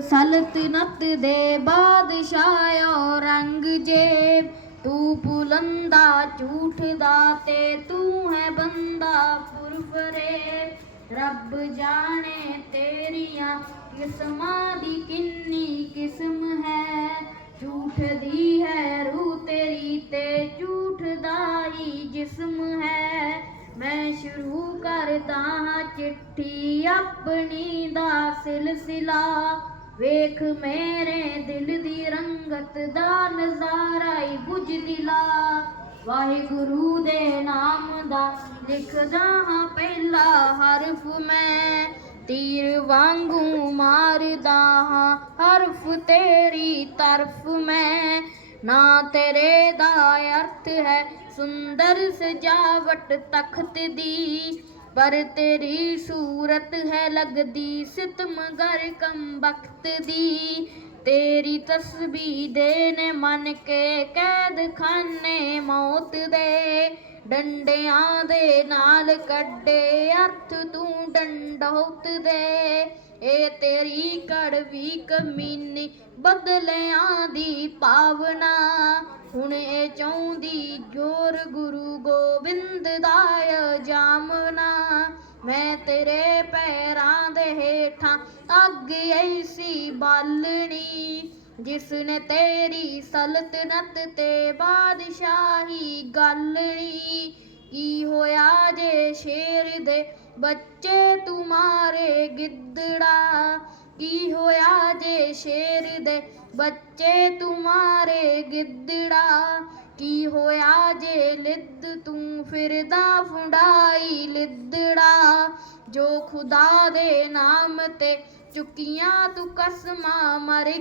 ਸਲਤਨਤ ਦੇ ਬਾਦਸ਼ਾਹੋ ਰੰਗਜੇਬ ਤੂੰ ਪੁਲੰਦਾ ਝੂਠ ਦਾ ਤੇ ਤੂੰ ਹੈ ਬੰਦਾ ਪੁਰਫਰੇ ਰੱਬ ਜਾਣੇ ਤੇਰੀਆਂ ਕਿਸਮਾਂ ਦੀ ਕਿੰਨੀ ਕਿਸਮ ਹੈ। ਝੂਠ ਦੀ ਹੈ ਰੂਹ ਤੇਰੀ ਤੇ ਝੂਠ ਦਾ ਹੀ ਜਿਸਮ ਹੈ। ਮੈਂ ਸ਼ੁਰੂ ਕਰਦਾ ਹਾਂ ਚਿੱਠੀ ਆਪਣੀ ਦਾ ਸਿਲਸਿਲਾ। ਵੇਖ ਮੇਰੇ ਦਿਲ ਦੀ ਰੰਗਤ ਦਾ ਨਜ਼ਾਰਾ ਹੀ ਬੁਝ ਦਿਲਾ ਵਾਹਿਗੁਰੂ ਦੇ ਨਾਮ ਦਾ ਲਿਖਦਾ ਹਾਂ ਪਹਿਲਾ ਹਰਫ ਮੈਂ। ਤੀਰ ਵਾਂਗੂ ਮਾਰਦਾ ਹਾਂ ਹਰਫ ਤੇਰੀ ਤਰਫ ਮੈਂ। ਨਾ ਤੇਰੇ ਦਾ ਅਰਥ ਹੈ ਸੁੰਦਰ ਸਜਾਵਟ ਤਖਤ ਦੀ। ਪਰ ਤੇਰੀ ਸੂਰਤ ਹੈ ਲੱਗਦੀ ਸਿਤਮਗਰ ਕਮ ਬਖਤ ਦੀ। ਤੇਰੀ ਤਸਬੀਹ ਦੇ ਨੇ ਮਨ ਕੇ ਕੈਦ ਖਾਨੇ ਮੌਤ ਦੇ ਡੰਡਿਆਂ ਦੇ ਨਾਲ ਕੱਢੇ ਅਰਥ ਤੂੰ ਡੰਡੌਤ ਦੇ। ਇਹ ਤੇਰੀ ਕੜਵੀ ਕਮੀਨੀ ਬਦਲਿਆਂ ਦੀ ਭਾਵਨਾ। ਹੁਣ ਇਹ ਚਾਹੁੰਦੀ ਜੋਰ ਗੁਰੂ ਗੋਬਿੰਦ ਦਾ ਜਾਮਨਾ ਮੈਂ ਤੇਰੇ ਪੈਰਾਂ ਦੇ ਹੇਠਾਂ ਅੱਗ ਐਸੀ ਬਾਲਣੀ ਜਿਸ ਨੇ ਤੇਰੀ ਸਲਤਨਤ ਤੇ ਬਾਦਸ਼ਾਹੀ ਗਾਲਣੀ। ਕੀ ਹੋਇਆ ਜੇ ਸ਼ੇਰ ਦੇ ਬੱਚੇ ਤੁਮਾਰੇ ਗਿੱਦੜਾ? ਕੀ ਹੋਇਆ ਜੇ ਸ਼ੇਰ ਦੇ ਬੱਚੇ ਤੁਮਾਰੇ ਗਿੱਦੜਾ? ਕੀ ਹੋਇਆ ਜੇ ਲਿੱਦ ਤੂੰ ਫਿਰਦਾ ਫੁੰਡਾਈ? ਜੋ ਖੁਦਾ ਦੇ ਨਾਮ ਤੇ ਚੁੱਕੀਆਂ ਤੂੰ ਕਸਮਾਂ ਮਰ